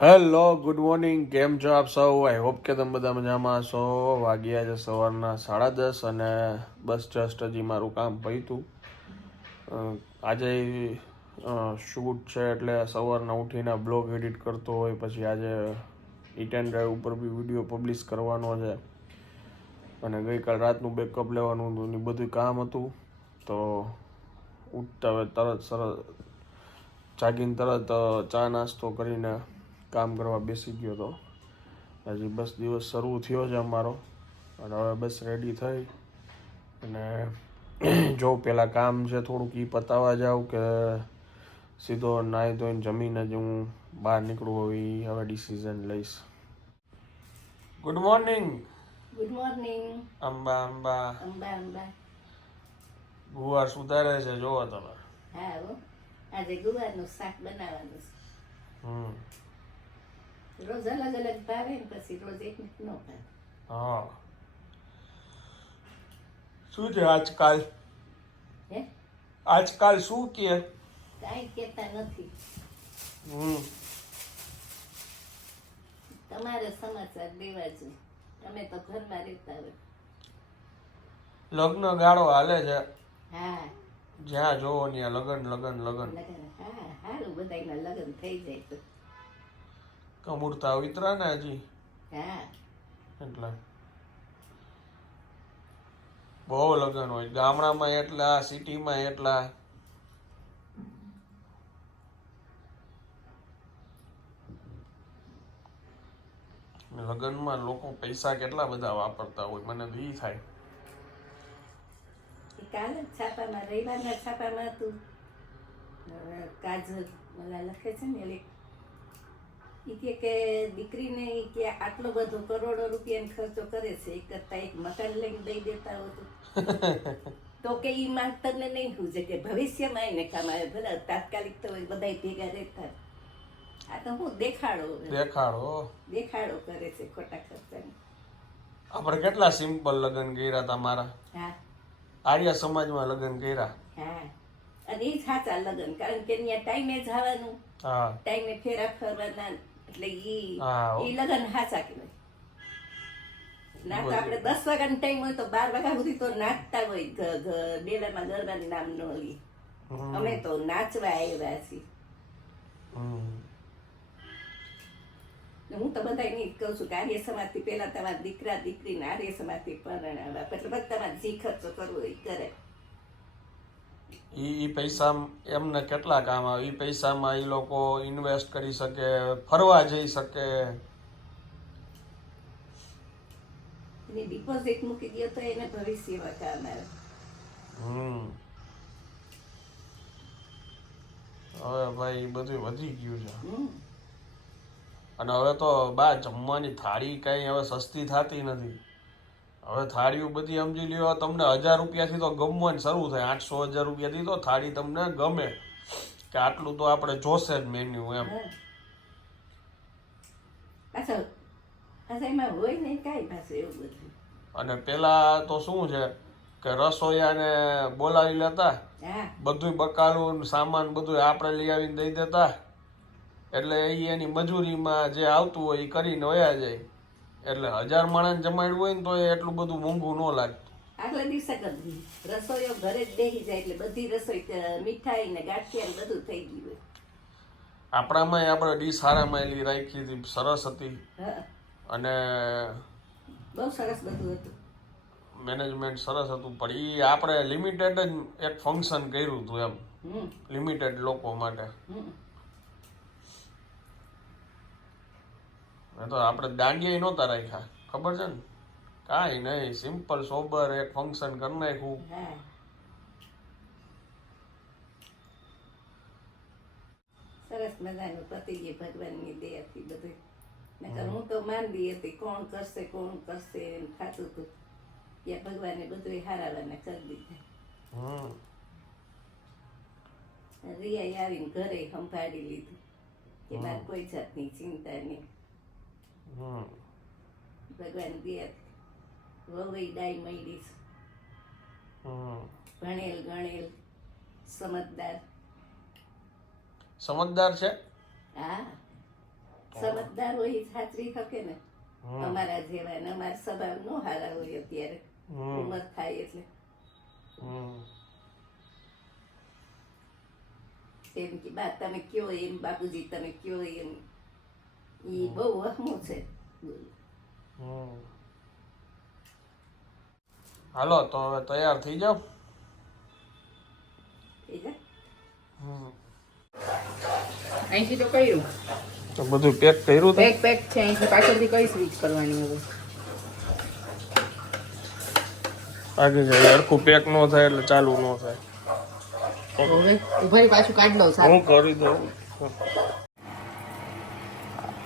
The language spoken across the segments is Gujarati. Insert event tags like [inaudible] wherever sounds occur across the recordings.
હેલો ગુડ મોર્નિંગ કેમ છો આપ સૌ? આઈ હોપ કે તમે બધા મજામાં છો. વાગ્યા છે સવારના સાડા દસ અને બસ જસ્ટ હજી મારું કામ પૈતું આજે શૂટ છે એટલે સવારના ઉઠીને બ્લોગ એડિટ કરતો હોય, પછી આજે ઇટ એન્ડ ડ્રાઈવ ઉપર બી વીડિયો પબ્લિશ કરવાનો છે. અને ગઈકાલ રાતનું બેકઅપ લેવાનું હતું ને બધું કામ હતું. તો ઉઠતા હવે તરત સરસ જાગીને તરત ચા નાસ્તો કરીને કામ કરવા બેસી ગયો હતો હજી બસ દિવસ શરૂ થયો છે અમારો. અને હવે બસ રેડી થઈ. અને જો પેલા કામ છે થોડુંક એ પતાવવા જાઉં કે સીધો નાહી ધોઈને જમીને જ હું બહાર નીકળું હોય હવે ડિસિઝન લઈશ. Good morning good morning Amba Amba. Amba Amba. ગુવાર સુધારે છે જોવો તમે. હા હો. આજે ગુવારનું શાક બનાવવાનું હમ. રોજ અલગ અલગ ભાવે ને પછી રોજ એક નો ભાવે. હા. શું છે આજકાલ? હે? આજકાલ શું કે? કાંઈ કહેતા નથી. તમારે સમાચાર દેવા છે. અમે તો ઘરમાં રહેતા હોય. લગ્ન ગાળો હાલે છે. હા. જ્યાં જોવો ત્યાં લગન લગન લગન. હા સારું બધાયના લગ્ન થઈ જાય તો. કમૂરતા વિતરા ને હજી. હા. એટલે. બહુ લગન હોય. ગામડામાં એટલા સિટીમાં એટલા. લગ્નમાં લોકો પૈસા કેટલા બધા વાપરતા હોય મને તો ઈ થાય. એ કાલે જ છાપામાં રવિવારના છાપામાં હતું. કાજલ ઓલા લખે છે ને એટલે એ કે કે દીકરીને કે આટલો બધો કરોડો રૂપિયાનો ખર્ચો કરે છે એક કરતા એક મકાન લઈને દઈ દેતા હોતું [laughs] તો. કે ઈ માસ્તરને નહીં હું કે ભવિષ્યમાં એને કામ આવે ભલે તાત્કાલિક તો બધા ભેગા રહેતા આ તો હું દેખાડો દેખાડો. દેખાડો કરે છે ખોટા ખર્ચાની આપણે કેટલા સિમ્પલ લગ્ન કર્યા હતા મારા? હા. આર્ય સમાજમાં લગ્ન કર્યા. હા. અને એ સાચા લગ્ન કારણ કે ત્યાં ટાઈમે જવાનું હા. ટાઈમે ફેરા ફરવાના એટલે ઈ. ઈ લગન હાચા કહેવાય. ના તો આપણે દસ વાગ્યાનો ટાઈમ હોય તો બાર વાગ્યા સુધી તો નાચતા હોય. બેલામાં ગરબાની નામ ન લી અમે તો નાચવા આવ્યા છીએ. હું તો બધા જ કહું છું કે આર્ય સમાજથી પહેલા તમારા દીકરા દીકરીને આર્ય સમાજથી પરણાવવા એટલે બધા તમારે જે ખર્ચો કરવો એ કરે. ઈ પૈસા એમને કેટલા કામ આવે? એ પૈસામાં એ લોકો ઇન્વેસ્ટ કરી શકે ફરવા જઈ શકે. એની ડિપોઝિટ મૂકી દો તો એને ભવિષ્યમાં કામ આવે હમ. હવે ભાઈ બધું વધી ગયું છે. હમ. અને હવે તો બા જમવાની થાળી કાંઈ હવે સસ્તી થતી નથી. હવે થાળીઓ બધી સમજી લ્યો તમને હજાર રૂપિયાથી તો ગમવાની શરૂ થાય. આઠસો હજાર રૂપિયાથી તો થાળી તમને ગમે. કે આટલું તો આપણે જોશે જ મેન્યુ એમ. અને પેલા તો શું છે કે રસોઈયાને બોલાવી લેતા. બધું બકાલું સામાન બધું આપણે લઈ આવીને દઈ દેતા. એટલે એ એની મજૂરીમાં જે આવતું હોય એ કરીને વયા જાય. એટલે હજાર માણસ જમાડ્યું હોય ને તો એટલું બધું મોંઘું ન લાગતું. આગલા દિવસે રસોઈઓ ઘરે જ બેસી જાય એટલે બધી રસોઈ મીઠાઈ ને ગાંઠિયા બધું થઈ ગયું હોય. આપણામાં આપણે ડીશ સારામાં એલી રાખી હતી સરસ હતી. અને બહુ સરસ બધું હતું. મેનેજમેન્ટ સરસ હતું પણ એ આપણે લિમિટેડ જ એક ફંક્શન કર્યું હતું એમ. લિમિટેડ લોકો માટે. એ તો આપણે દાંડિયા નહોતા રાખ્યા. ખબર છે ને? કાંઈ નહીં સિમ્પલ સોબર એક ફંક્શન કરી નાખ્યું. સરસ મજાનું પતિજી ભગવાનની દયાથી બધું. નકર હું તો માંદી હતી કોણ કરશે કોણ કરશે એમ થતું હતું. ત્યાં ભગવાને બધું હારાવાના કરી દીધા. રિયા આવીને ઘરે સંભાળી લીધું. કે મારે કોઈ જાતની ચિંતા નહીં. ભગવાન દે વવઈ ડાઈ હમ. ભણેલ ગણેલ સમજદાર. સમજદાર છે? હા. સમજદાર હોય સાચવી શકે ને? અમારા જેવા ને અમારા સ્વભાવ નો હારા હોય અત્યારે. ઉંમર થાય એટલે. એમ કે બા તમે કયો એમ? બાપુજી તમે કયો એમ? ઈ બહુ વહમું છે. હાલો તો હવે તૈયાર થઈ જાઓ. હમ. અહીંથી તો કર્યું. તો બધું પેક કર્યું તે? પેક પેક છે. અહીંથી પાછળથી કઈ સ્વિચ કરવાની હવે? આગળ જાય હરખું પેક ન થાય એટલે ચાલુ ન થાય. હવે ઉભારી પાછું કાઢ લઉં હું કરી દઉં.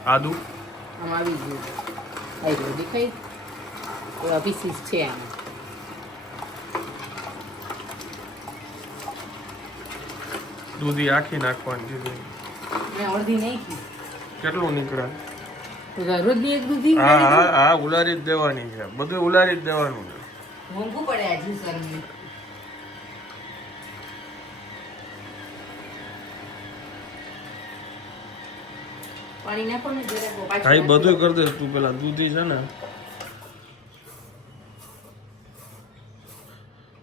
આદુ? આમ આવી ગયું આવી દેખાય? એવા પીસીસ છે આમ. દૂધી આખી નાખવાની છે મેં અડધી નાખી. કેટલું નીકળે? તો એક દૂધી હા હા હા ઉલારી જ દેવાની છે. બધું ઉલારી જ દેવાનું છે. મોંઘું પડે આ જ્યુસર પાણી નાખો ને જરા એ બધું કર દઈશ તું પેલા દૂધી છે ને.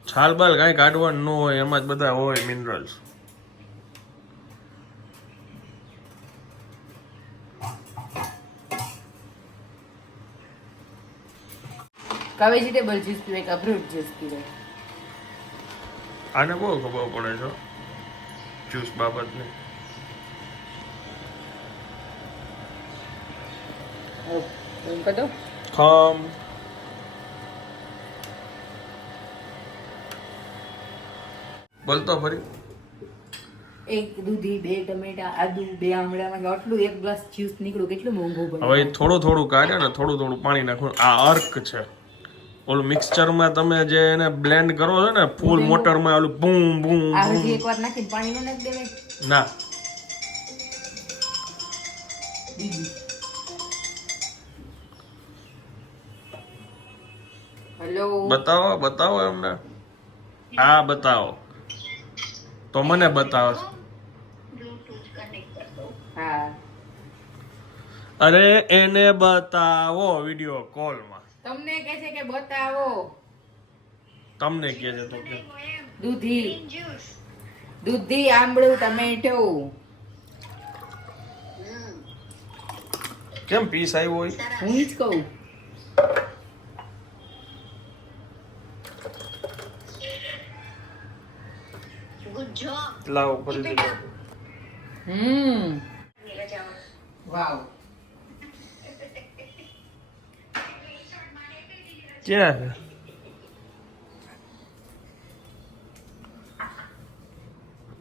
છાલ બાલ કાંઈ કાઢવાનું ન હોય એમાં જ બધા હોય મિનરલ્સ પીવાય કા ફ્રૂટ જ્યુસ પીવાય આને બહુ ખબર પડે છે જ્યુસ બાબતની એમ કહી દો ખમ બોલતો ફરી. એક દૂધી બે ટમેટા આદુ બે આમળામાં આટલું એક ગ્લાસ જ્યુસ નીકળ્યું કેટલું મોંઘું પડે હવે થોડું થોડું કાઢે ને થોડું થોડું પાણી નાખો. આ અર્ક છે. ઓલું મિક્સચરમાં તમે જે એને બ્લેન્ડ કરો છો ને ફૂલ મોટરમાં ઓલું બૂમ બૂમ આ હજી એકવાર નાખીને પાણી ન નાખી દેવાય. ના. બીજું. હેલો બતાવો બતાવો એમને. આ બતાવો. તો મને બતાવો. અરે એને બતાવો વિડિયો કોલમાં. તમને કહે છે કે બતાવો. તમને કહે છે તો કે. દૂધી. દૂધી આંબળું ટમેટો. કેમ પીસ આવ્યો હોય? હું જ કહું. લાવો ફરીથી લાવો. હમ વાવ ક્યાં છે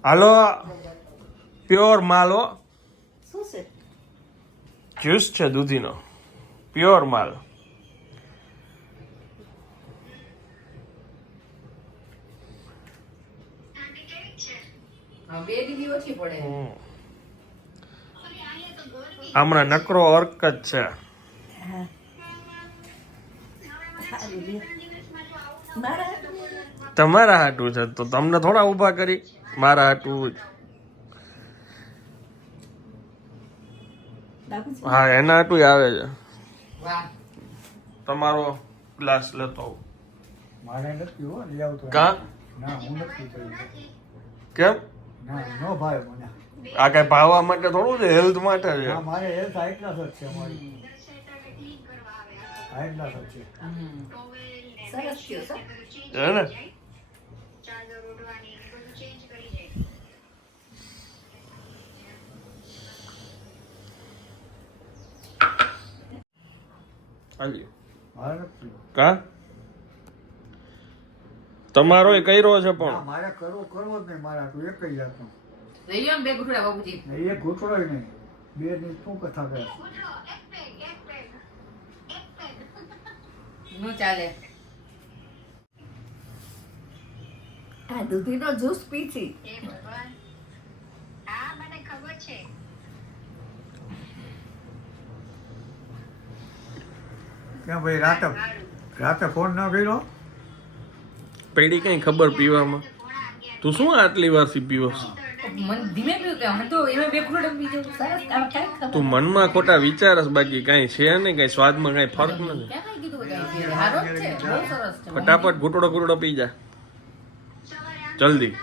હાલો પ્યોર માલ હો શું છે જ્યુસ છે દૂધીનો પ્યોર માલ બે દીદી ઓછી પડે. હમણાં નકરો અર્ક જ છે. તમારા હાટું છે. તો તમને થોડા ઊભા કરી. મારા હાટું હા એના હાટું આવે છે. તમારો ગ્લાસ લેતો મારે નથી હો લઈ કા? ના હું નથી કર્યું કેમ? ના નો ભાવે મને. આ કઈ ભાવવા માટે થોડું છે? હેલ્થ માટે છે? હા મારે હેલ્થ હાઈ ક્લાસ જ છે મારી હાઈ ક્લાસ છે. સરસ થયો હે ને? હાજી મારે કા? તમારો કર્યો છે પણ. મારે કરવો કરવો જ નહીં મારા તું એક જ જાતનો. લઈ ને બે ઘૂંટડા બાપુજી. ને એ ઘૂંટડોય નહીં. બે ની શું કથા કરે? નો ચાલે. આ દૂધીનો જ્યુસ પીછી ક્યાં ભાઈ રાતે રાતે ફોન ન કર્યો? પડી કઈ ખબર પીવામાં? તું શું આટલી વારથી પીવસ? મન ધીમે પીવું કે હું તો મનમાં ખોટા વિચારસ બાકી કઈ છે નહીં કઈ સ્વાદમાં કઈ ફરક નથી. ક્યાં કાંઈ કીધું કે કાંઈ છે? હારો જ છે બહુ સરસ છે. ફટાફટ ઘૂંટડો ઘૂંટડો પી જા. જલ્દી.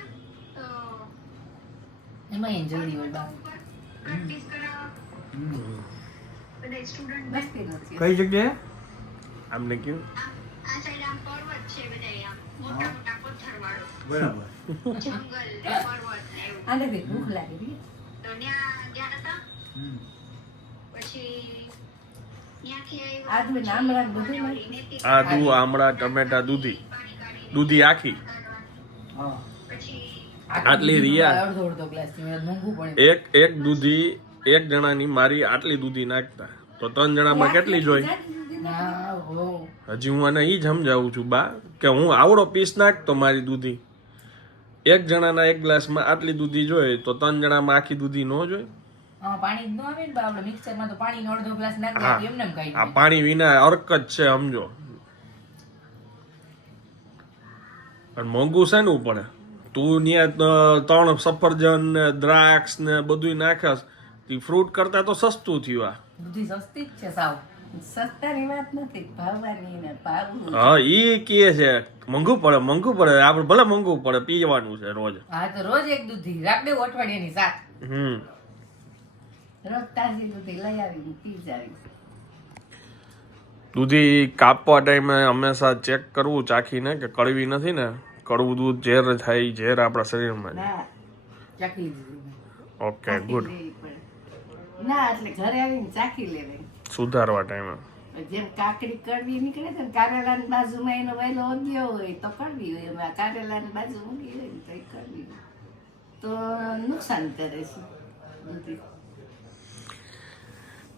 કઈ જગ્યાએ? આમને સાઈડ આમ પર્વત છે બધા આમ. મોટા મોટા પથ્થરવાળો. બરાબર. જંગલ ને પર્વત ને એવું. આને બી ભૂખ લાગી તો ન્યા ગયા હતા પછી આદુ આમળા ટમેટા દૂધી. દૂધી આખી. આટલી રિયા. એક એક દૂધી એક જણાની મારી આટલી દૂધી નાખતા. તો ત્રણ જણામાં કેટલી જોઈ? હજી હું આને એ જ સમજાવું છું બા કે હું આવડો પીસ નાખતો મારી દૂધી. એક જણાના એક ગ્લાસમાં આટલી દૂધી જોઈએ તો ત્રણ જણામાં આખી દૂધી ન જોઈએ. પાણી તો નાખી વિના અર્ક જ છે સમજો. પણ મોંઘું ને પડે તું ત્યાં ત્રણ સફરજન ને દ્રાક્ષ ને બધું નાખસ તે ફ્રૂટ કરતા તો સસ્તું થયું આ. બધી સસ્તી જ છે સાવ. હા ઈ કે છે મોંઘું પડે મોંઘું પડે આપણે ભલે મોંઘું પડે પીવાનું છે રોજ. હા તો રોજ એક દૂધી રાખ હમ. રોજ તાજી દૂધી લઈ આવી પી જાવી દૂધી કાપવા ટાઈમે હંમેશા ચેક કરવું ચાખીને કે કડવી નથી ને કડવું દૂધ ઝેર થાય ઝેર આપણા શરીરમાં ઓકે ગુડ ના એટલે ઘરે આવીને ચાખી લેવાય. સુધારવા ટાઈમે જેમ કાકડી કડવી નીકળે છે ને કારેલાની બાજુમાં એનો વહેલો ઉગ્યો હોય તો કડવી હોય એમાં કારેલાની બાજુ ઊંઘી હોય ને તો એ કડવી તો નુકસાન કરે છે દૂધી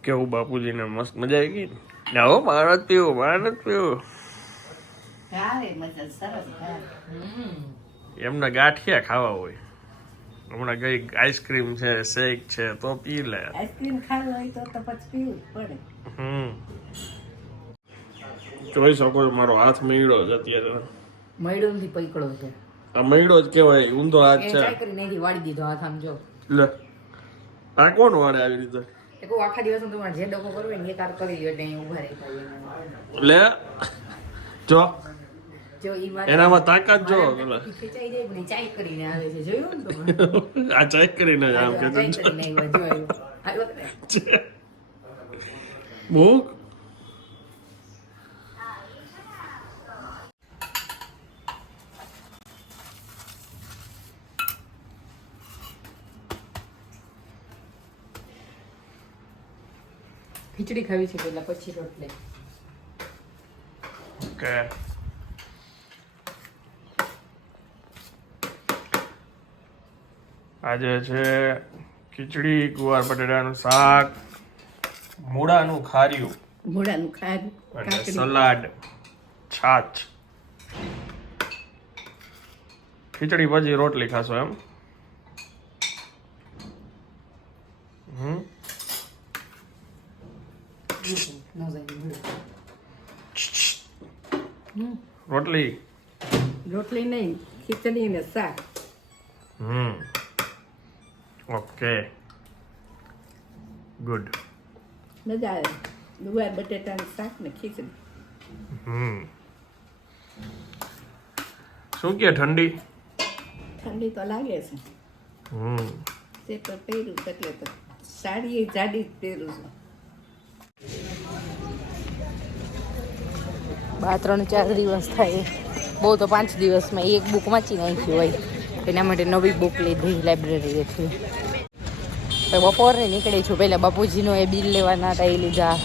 કેવું બાપુજીને મસ્ત મજા આવી ગઈ? ને હો મારે પીવો પીવું. પીવો એમના ગાંઠિયા ખાવા હોય. હમણાં ગઈ આઈસ્ક્રીમ છે શેક છે તો પી લે. આઈસ્ક્રીમ ખાવી હોય તો તો પછી પીવું પડે. હમ. જોઈ શકો મારો હાથ મયડો જ અત્યારે. મયડો નથી પૈકડો છે. આ મયડો જ કહેવાય ઊંધો હાથ છે. ટ્રાય કરી નહીં વાળી દીધો હાથ આમ જો. લે. આ કોણ વાળે આવી રીતે? એક આખા દિવસ તમારે જે ડકો કરવો ને એ કાર કરી લ્યો એટલે અહીં ઊભા રહી લે. જો. જો ઈ મારે એનામાં તાકાત જો મારા જાય પણ ઈ કરીને આવે છે. જોયું ને તમે? [laughs] આ ચેક કરીને આમ કે જો? મૂક ખીચડી ખાવી છે પેલા પછી રોટલી. કે આજે છે ખીચડી ગુવાર બટેટાનું શાક મૂળાનું ખાર્યું. મૂળાનું ખાર્યું અને સલાડ છાછ ખીચડી પછી રોટલી ખાશો એમ? હમ? રોટલી. રોટલી નહીં ખીચડી ને શાક. હમ. ઓકે. ગુડ મજા આવે. ગુવાર બટેટાનું શાક ને ખીચડી. હમ. શું કે ઠંડી? ઠંડી તો લાગે છે. હમ. તે તો પહેર્યું એટલે તો સાડી એ જાડી જ પહેરું છું. બા ત્રણ ચાર દિવસ થાય. બહુ તો પાંચ દિવસમાં એક બુક વાંચી નાખી હોય. એના માટે નવી બુક લીધી લાઇબ્રેરીએથી બપોરે નીકળી છું. પહેલાં બાપુજીનો એ બિલ લેવાના હતા, એ લીધા.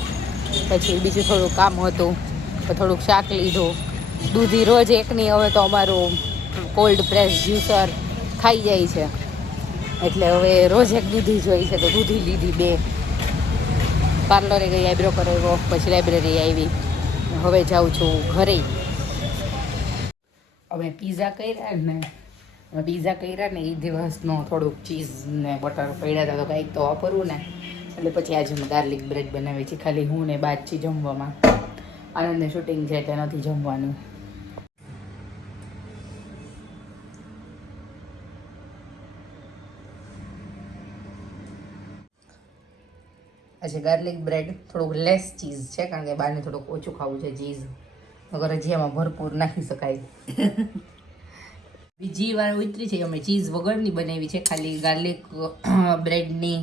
પછી બીજું થોડું કામ હતું થોડુંક શાક લીધું. દૂધી રોજ એકની હવે તો અમારું કોલ્ડ પ્રેસ જ્યુસર ખાઈ જાય છે. એટલે હવે રોજ એક દૂધી જોઈ છે, તો દૂધી લીધી બે. પાર્લરે ગઈ, આઈબ્રો કરાવ્યો, પછી લાઇબ્રેરી આવી. હવે જાઉં છું ઘરે. અમે પીઝા કર્યા ને પીઝા કર્યા ને એ દિવસનો થોડુંક ચીઝ ને બટર પડ્યા હતા તો કંઈક તો વાપરવું ને. એટલે પછી આજે હું ગાર્લિક બ્રેડ બનાવી છે. ખાલી હું ને બાદ છે જમવામાં. આનંદને શૂટિંગ છે એટલે નથી જમવાનું. આજે ગાર્લિક બ્રેડ થોડુંક લેસ ચીઝ છે, કારણ કે બહારને થોડુંક ઓછું ખાવું છે ચીઝ વગર હજી એમાં ભરપૂર નાખી શકાય. [laughs] બીજી વાર ઉતરી છે. અમે ચીઝ વગરની બનાવી છે. ખાલી ગાર્લિક બ્રેડની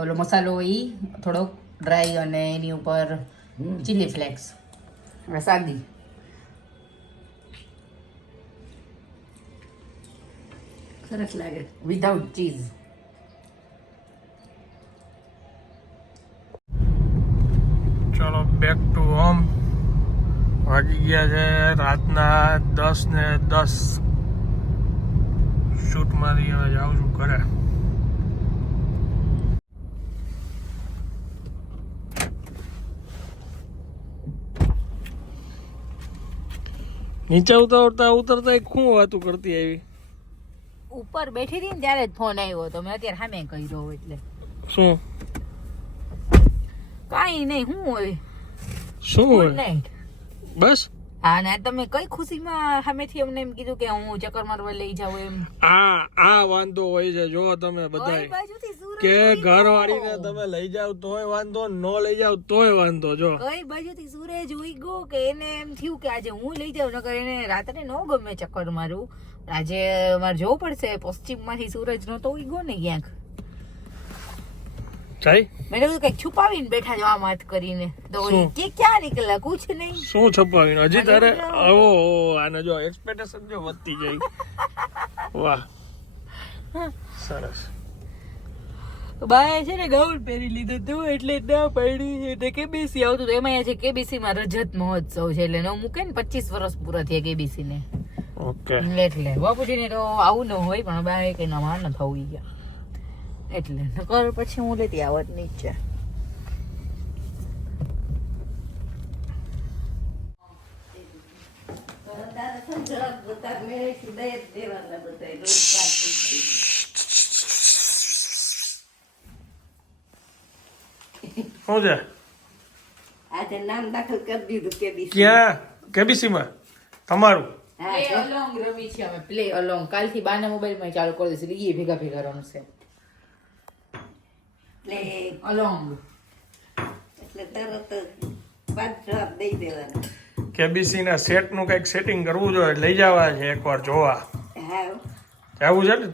ઓલો મસાલો એ થોડોક ડ્રાય અને એની ઉપર ચીલી ફ્લેક્સ સાદી. સરસ લાગે. વિધાઉટ ચીઝ ચલો બેક ટુ હોમ વાગી ગયા છે રાતના દસ ને દસ. શૂટમાંથી હવે જાઉં છું ઘરે. નીચે ઉતરતા ઉતરતા શું વાતું કરતી આવી? ઉપર બેઠી હતી ને ત્યારે જ ફોન આવ્યો તો મેં અત્યારે સામે કર્યો એટલે. શું? કાઈ નહીં શું હોય? શું બસ? હા ને તમે કઈ ખુશીમાં સામેથી અમને એમ કીધું કે હું ચક્કર મારવા લઈ જાઉં એમ? આ આ વાંધો હોય છે જો તમે બધા કે ઘરવાળીને તમે લઈ જાવ તોય વાંધો ન લઈ જાવ તોય વાંધો જો. કઈ બાજુથી સૂરજ ઉઈગો કે એને એમ થયું કે આજે હું લઈ જાઉં નકર એને રાત્રે ન ગમે ચક્કર મારું. આજે મારે જવું પડશે પશ્ચિમમાંથી સૂરજ નો તો ઉઈગો ને ક્યાંક. જાય મેં કીધું કંઈક છુપાવીને બેઠા જો આમ હાથ કરીને. તો કે ક્યાં નીકળ્યા કુછ નહીં? શું છુપાવીને? હજી તારે ઓ, આને જો એક્સપેક્ટેશન જો વધતી જાય [laughs] વાહ. સરસ. બાએ છે ને ગાઉન પહેરી લીધું હતું એટલે ના પડી એટલે કેબીસી આવતું હતું. એમાં છે કેબીસી માં રજત મહોત્સવ છે એટલે ન મૂકે ને પચીસ વર્ષ પૂરા થયા કેબીસી ને ઓકે. એટલે બાપુજી ને તો આવું ન હોય પણ બાય કે ના માર ન થવું ગયા. એટલે નકર પછી હું લેતી આવત નીચે. શું છે? આજે નામ દાખલ કરી દીધું કે બી ક્યાં? કેબીસીમાં તમારું? પ્લે અલોંગ રમી છે અમે પ્લે અલોંગ. કાલથી બાના મોબાઈલમાં ચાલુ કરી દઈશું ભેગા ભેગા રમશે. એટલે અલોંગ એટલે તરત પાંચ જવાબ દઈ દેવાના. કેબીસી ના સેટનું કંઈક સેટિંગ કરવું જોઈએ. લઈ જવા છે એકવાર જોવા. જવું છે ને?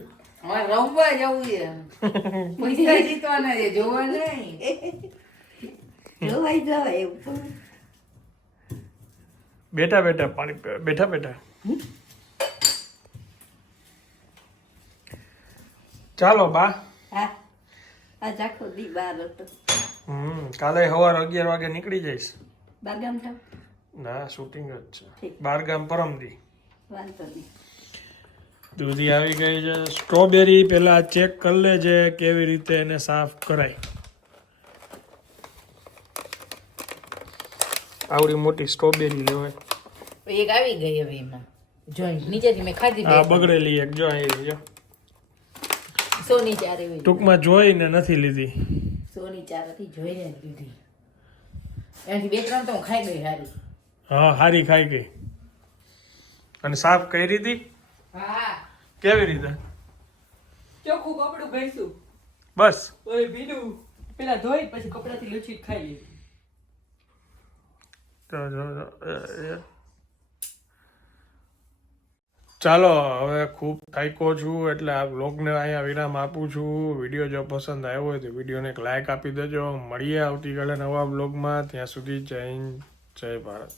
રમવા જવું છે. પૈસા જીતવાના છે જોવા નહીં. જોવાય જવાય એવું બેઠા બેઠા પાણી. બેઠા બેઠા. ચાલો બા. હા. આજ આખો દી બાર હતો. હમ કાલે સવાર અગિયાર વાગે નીકળી જઈશ. બારગામ જાવ ના શૂટિંગ જ છે. બારગામ પરમદી વાંધો નહીં. દૂધી આવી ગઈ છે. સ્ટ્રોબેરી પેલા ચેક કરી લેજે કેવી રીતે એને સાફ કરાય. આવડી મોટી સ્ટ્રોબેરી લેવાય એક આવી ગઈ હવે એમાં. જોઈન્ટ નીચેથી મેં ખાધી આ બગડેલી એક. જો આવી જો સોની ચારે ટૂંકમાં જોઈને નથી લીધી. સોની ચાર હતી જોઈને જ લીધી. એનાથી બે ત્રણ તો હું ખાઈ ગઈ હારી. હા હારી ખાઈ ગઈ. અને સાફ કરી હતી હા. કેવી રીતે? ચોખ્ખું કપડું ભરીશું. બસ. ઓય ભીનું. પેલા ધોઈ પછી કપડાથી લૂછી ખાઈ લીધી. તો જો જો, એ, એ. ચાલો, હવે ખૂબ થાક્યો છું, એટલે આ બ્લોગને અહીંયા વિરામ આપું છું. વીડિયો જો પસંદ આવ્યો હોય તો વિડીયોને એક લાઇક આપી દેજો. મળીએ આવતીકાલે નવા બ્લોગમાં ત્યાં સુધી જય હિન્દ, જય ભારત.